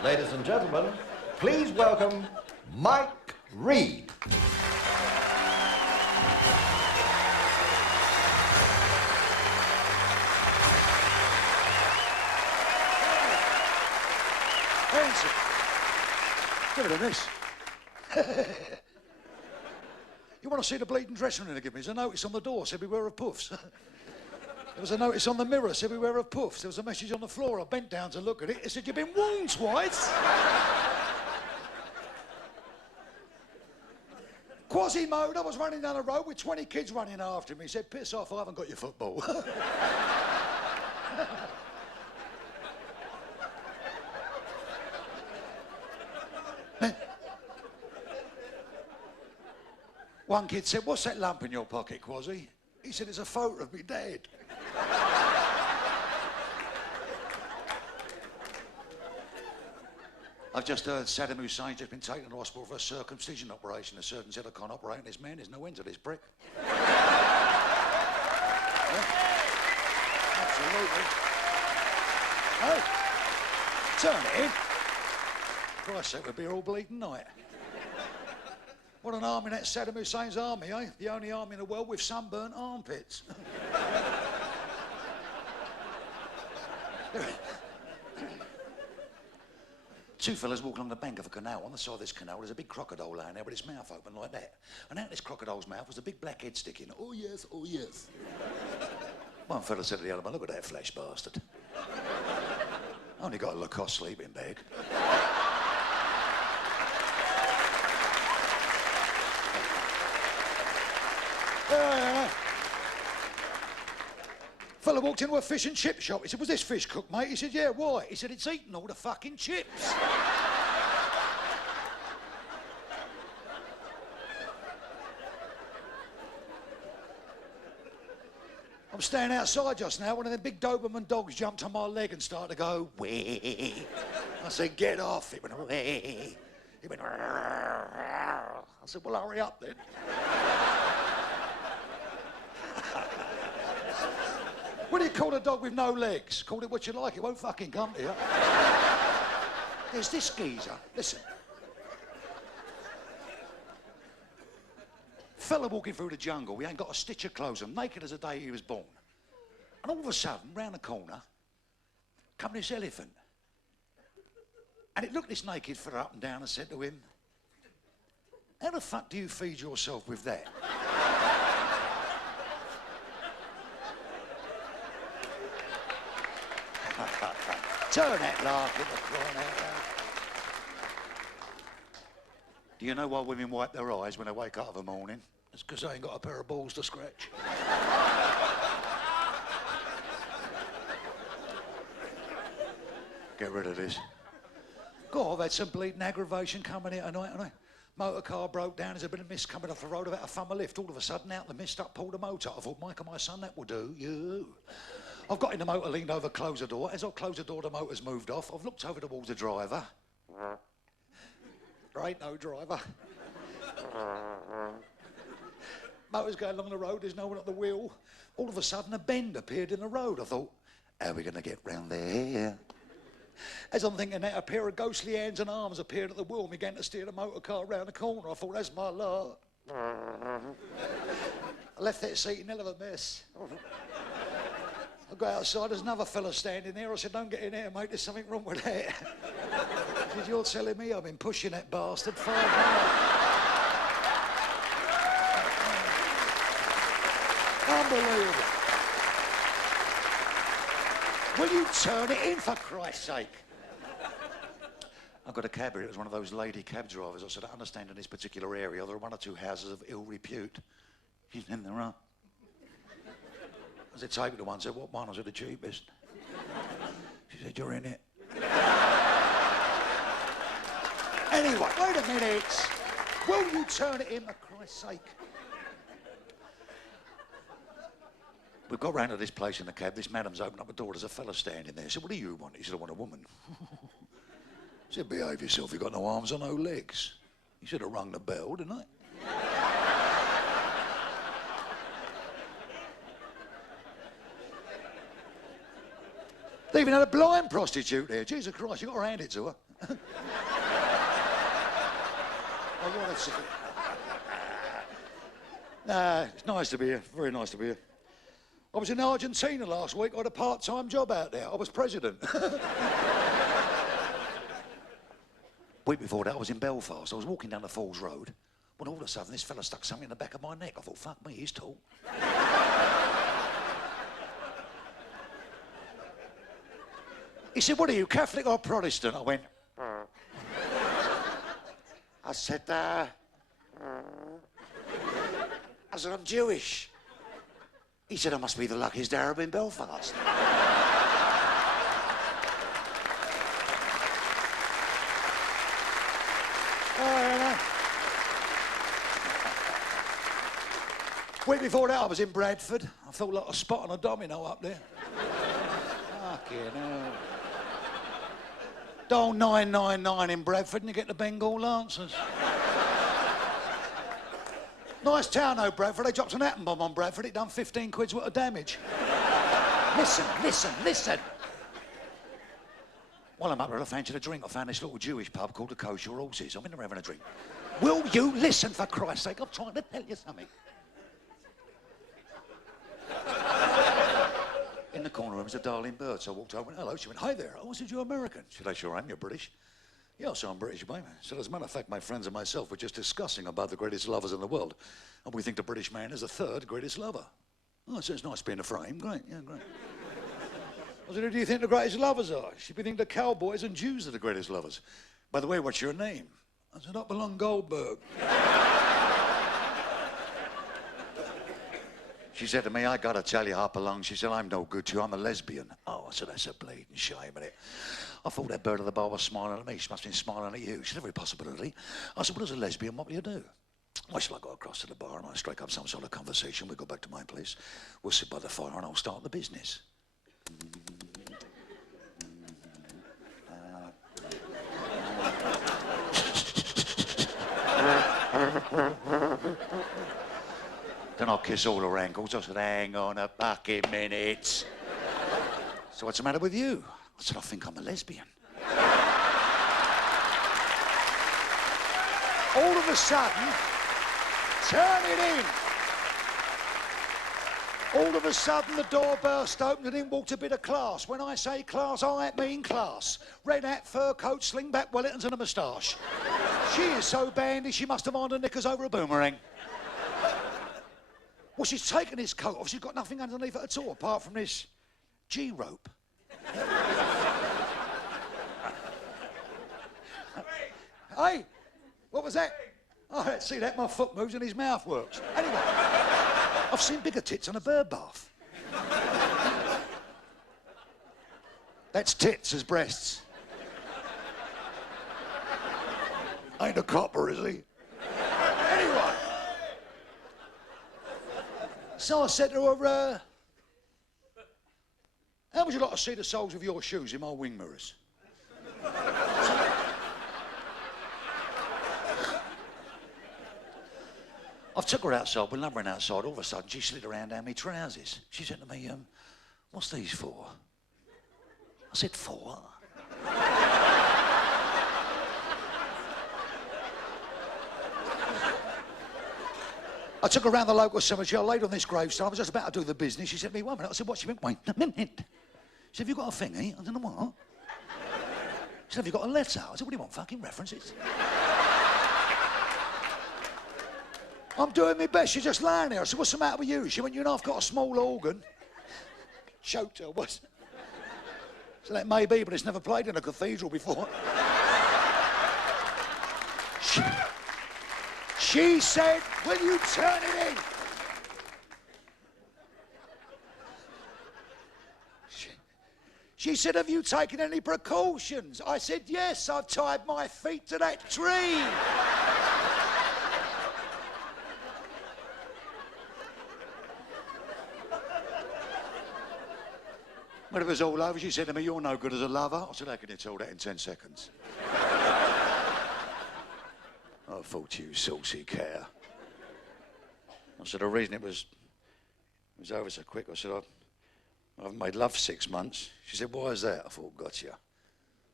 Ladies and gentlemen, please welcome Mike Reid. Give it a miss. You want to see the bleeding dressing room they give me? There's a notice on the door, said beware of puffs. There was a notice on the mirror, said beware of puffs. There was a message on the floor. I bent down to look at it. It said, you've been warned twice. Quasimodo, I was running down the road with 20 kids running after me. He said, piss off, I haven't got your football. One kid said, what's that lump in your pocket, Quasi? He said, it's a photo of me dead. I've just heard Saddam Hussein's just been taken to the hospital for a circumcision operation. The surgeon said I can't operate on this man. There's no end to this prick. Yeah. Absolutely. Oh, turn it in. Christ's sake, we'll be here all bleeding night. What an army, that's Saddam Hussein's army, eh? The only army in the world with sunburnt armpits. Two fellas walking on the bank of a canal. On the side of this canal, there's a big crocodile lying there with its mouth open like that. And out of this crocodile's mouth was a big black head sticking. Oh, yes, oh, yes. One fella said to the other one, look at that flash bastard. Only got a Lacoste sleeping bag. Fella walked into a fish and chip shop. He said, was this fish cooked, mate? He said, yeah, why? He said, it's eaten all the fucking chips. I'm standing outside just now. One of them big Doberman dogs jumped on my leg and started to go, wee. I said, get off. It went, wee. He went, I said, well, hurry up then. What do you call a dog with no legs? Call it what you like, it won't fucking come to you. There's this geezer, listen. Fella walking through the jungle, he ain't got a stitch of clothes on, naked as the day he was born. And all of a sudden, round the corner, come this elephant. And it looked this naked fella up and down and said to him, how the fuck do you feed yourself with that? Turn that laugh in the corner. Do you know why women wipe their eyes when they wake up of a morning? It's because they ain't got a pair of balls to scratch. Get rid of this. God, I've had some bleeding aggravation coming here tonight, haven't I? Motor car broke down, there's a bit of mist coming off the road, about to thumb a lift. All of a sudden, out the mist up pulled a motor. I thought, Michael, my son, that will do. You. I've got in the motor, leaned over, closed the door. As I've closed the door, the motor's moved off. I've looked over towards the driver. There ain't no driver. Motor's going along the road, there's no one at the wheel. All of a sudden, a bend appeared in the road. I thought, how are we going to get round there? As I'm thinking that, a pair of ghostly hands and arms appeared at the wheel and began to steer the motor car round the corner. I thought, that's my lot. I left that seat in hell of a mess. I go outside, there's another fella standing there. I said, don't get in here, mate, there's something wrong with that. He said, you're telling me I've been pushing that bastard 5 miles. Unbelievable. Will you turn it in, for Christ's sake? I've got a cab here. It was one of those lady cab drivers. I said, I understand in this particular area there are 1 or 2 houses of ill repute. She's in there, right? I said, take me to one. I said, what one? I said, the cheapest. She said, you're in it. Anyway, wait a minute. Will you turn it in, for Christ's sake? We've got round to this place in the cab. This madam's opened up a door. There's a fella standing there. I said, what do you want? He said, I want a woman. I said, behave yourself. You've got no arms or no legs. He should have rung the bell, didn't I? They even had a blind prostitute there. Jesus Christ, you got to hand it to her. Oh, you're a sick. Nah, it's nice to be here. Very nice to be here. I was in Argentina last week. I had a part-time job out there. I was president. Week before that, I was in Belfast. I was walking down the Falls Road when all of a sudden this fella stuck something in the back of my neck. I thought, fuck me, he's tall. He said, what are you, Catholic or Protestant? I went, I said, I'm Jewish. He said, I must be the luckiest Arab in Belfast. Week before that, I was in Bradford. I felt like a spot on a domino up there. Fucking hell. Dial 999 in Bradford and you get the Bengal Lancers. Nice town, though, Bradford. They dropped an atom bomb on Bradford. It done 15 quid's worth of damage. Listen. While I'm up there, I fancied a drink. I found this little Jewish pub called the Kosher Horses. I'm in there having a drink. Will you listen, for Christ's sake? I'm trying to tell you something. In the corner room was a darling bird, so I walked over and went, hello. She went, hi there. Oh, I said, you're American. She said, I sure am. You're British. Yeah, so I'm British, baby. So as a matter of fact, my friends and myself were just discussing about the greatest lovers in the world. And we think the British man is the third greatest lover. Oh, so it's nice being a frame. Great, yeah, great. I said, who do you think the greatest lovers are? She'd be thinking the cowboys and Jews are the greatest lovers. By the way, what's your name? I said, Upalung Goldberg. She said to me, I gotta tell you, Hopalong, she said, I'm no good to you, I'm a lesbian. Oh, I said, that's a bleeding shame, innit? I thought that bird of the bar was smiling at me. She must have been smiling at you. She said, every possibility. I said, well, as a lesbian, what will you do? Well, shall I go across to the bar and I strike up some sort of conversation? We'll go back to my place. We'll sit by the fire and I'll start the business. Then I'll kiss all her ankles. I said, hang on a fucking minute. So what's the matter with you? I said, I think I'm a lesbian. All of a sudden, turn it in. All of a sudden, the door burst open and in walked a bit of class. When I say class, I mean class. Red hat, fur coat, slingback Wellingtons and a moustache. She is so bandy, she must have ironed her knickers over a boomerang. Well, she's taken his coat off. She's got nothing underneath it at all, apart from this G-rope. Hey, what was that? Oh, let's see that. My foot moves and his mouth works. Anyway, I've seen bigger tits on a bird bath. That's tits as breasts. Ain't a copper, is he? Anyway. So I said to her, how would you like to see the soles of your shoes in my wing mirrors? I took her outside, we're lumbering outside, all of a sudden she slid around down my trousers. She said to me, what's these for? I said, for? I took her around the local cemetery, I laid on this gravestone, I was just about to do the business. She said to me, 1 minute. I said, what? She went, wait a minute. She said, have you got a thingy? I said, what? She said, have you got a letter? I said, what do you want, fucking references? I'm doing my best, she's just lying there. I said, what's the matter with you? She went, you know, I've got a small organ. Choked her, what? So that may be, but it's never played in a cathedral before. She said, will you turn it in? She said, have you taken any precautions? I said, yes, I've tied my feet to that tree. When it was all over, she said to me, you're no good as a lover. I said, how can you tell that in 10 seconds? I thought you saucy cow. I said, the reason it was over so quick, I said, I haven't made love for 6 months. She said, why is that? I thought, gotcha.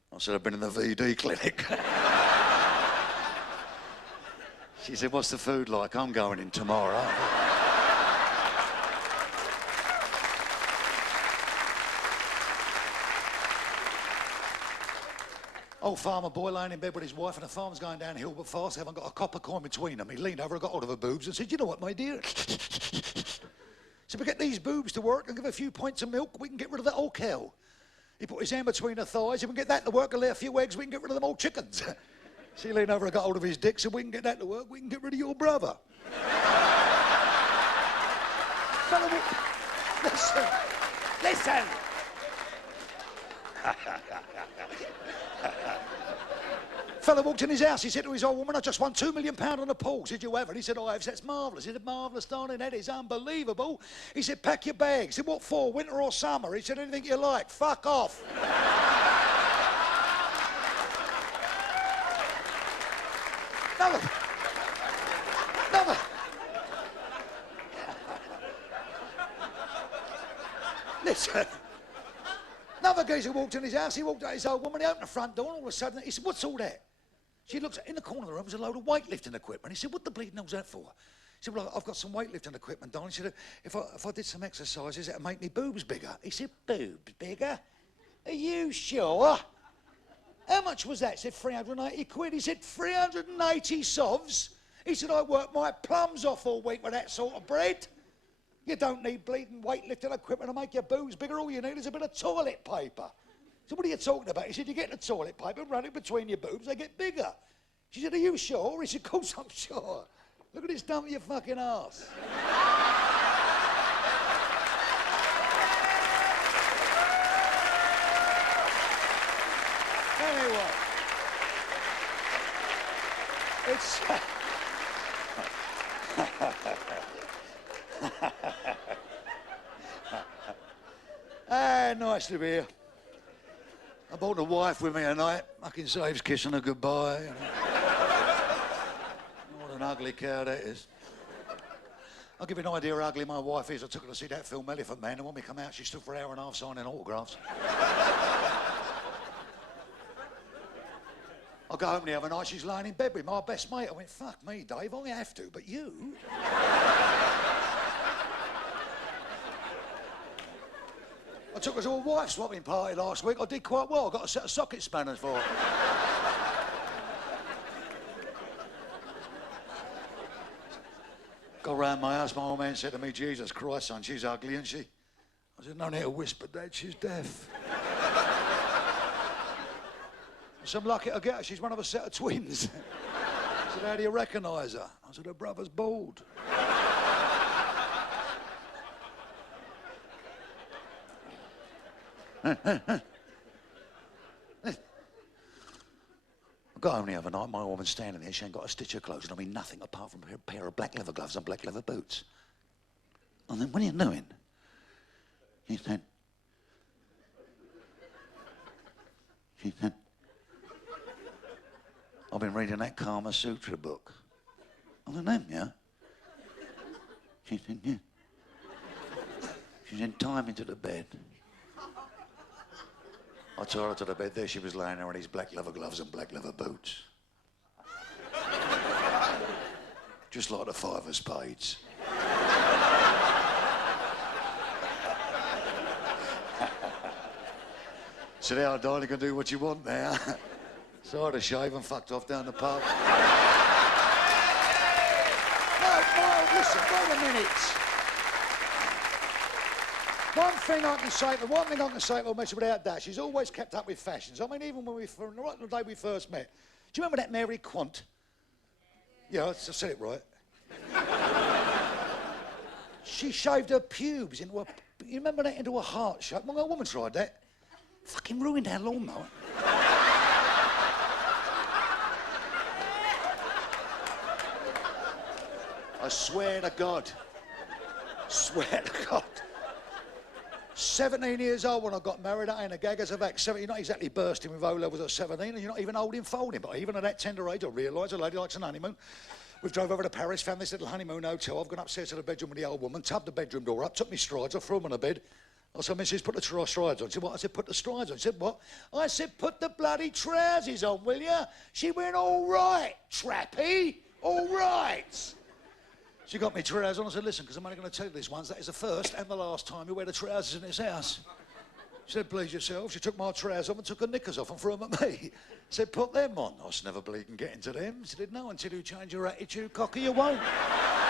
I said, I've been in the VD clinic. She said, what's the food like? I'm going in tomorrow. Old farmer boy laying in bed with his wife and the farm's going downhill but fast. They haven't got a copper coin between them. He leaned over and got hold of her boobs and said, you know what, my dear? So we get these boobs to work and give a few pints of milk, we can get rid of that old cow. He put his hand between her thighs, if we can get that to work and lay a few eggs, we can get rid of them old chickens. So he leaned over and got hold of his dick, so we can get that to work, we can get rid of your brother. Listen, listen. Fella walked in his house, he said to his old woman, I just won £2 million on the pool. Said, you have? And he said, I have. That's marvellous. He said, marvellous, darling, that is unbelievable. He said, pack your bags. He said, what for, winter or summer? He said, anything you like, fuck off. Another. Listen. Another geezer walked in his house, he walked out his old woman, he opened the front door, and all of a sudden, he said, what's all that? She looks, in the corner of the room was a load of weightlifting equipment. He said, what the bleeding hell's that for? He said, well, I've got some weightlifting equipment, darling. She said, if I did some exercises, it'd make me boobs bigger. He said, boobs bigger? Are you sure? How much was that? He said, 380 quid. He said, 380 sovs? He said, I work my plums off all week with that sort of bread. You don't need bleeding weightlifting equipment to make your boobs bigger. All you need is a bit of toilet paper. So what are you talking about? He said, you get the toilet paper, run it between your boobs, they get bigger. She said, are you sure? He said, of course I'm sure. Look at this dump of your fucking arse. Anyway, it's... nice to be here. I brought the wife with me tonight. Fucking saves kissing her goodbye. You know. What an ugly cow that is. I'll give you an idea how ugly my wife is. I took her to see that film Elephant Man, and when we come out, she stood for an hour and a half signing autographs. I go home the other night, she's lying in bed with my best mate. I went, fuck me, Dave, I have to, but you? I took her to a wife swapping party last week. I did quite well. I got a set of socket spanners for her. Got round my house, my old man said to me, Jesus Christ, son, she's ugly, isn't she? I said, no need to whisper, Dad, she's deaf. I said, I'm lucky to get her. She's one of a set of twins. I said, how do you recognise her? I said, her brother's bald. I got home the other night, my woman's standing there, she ain't got a stitch of clothes, and I mean nothing apart from a pair of black leather gloves and black leather boots. And then, what are you doing? She said, I've been reading that Kama Sutra book. I said, them, yeah? She said, yeah. She said, tie me to the bed. I took her to the bed. There she was laying there in these black leather gloves and black leather boots. Just like the five of spades. So now, darling, you can do what you want now. So I had a shave and fucked off down the pub. No, listen, wait a minute. One thing I can say to Miss without that, she's always kept up with fashions. I mean, even when from right the day we first met. Do you remember that Mary Quant? Yeah, I said it right. She shaved her pubes into a, you remember that, into a heart shape? My old woman tried that. Fucking ruined our lawnmower. I swear to God. Swear to God. 17 years old when I got married, I ain't a gag as a vac. You're not exactly bursting with O-levels at 17, and you're not even holding folding. But even at that tender age, I realised a lady likes an honeymoon. We've drove over to Paris, found this little honeymoon hotel. I've gone upstairs to the bedroom with the old woman, tubbed the bedroom door up, took me strides, I threw them on the bed. I said, Mrs, put the strides on. She said, what? I said, put the strides on. She said, what? I said, put the bloody trousers on, will you? She went, all right, trappy, all right. She got me trousers on. I said, listen, because I'm only going to tell you this once. That is the first and the last time you wear the trousers in this house. She said, please yourself. She took my trousers off and took her knickers off and threw them at me. Said, put them on. I was never bleeding get into them. She said, no, until you change your attitude, cocky, you won't.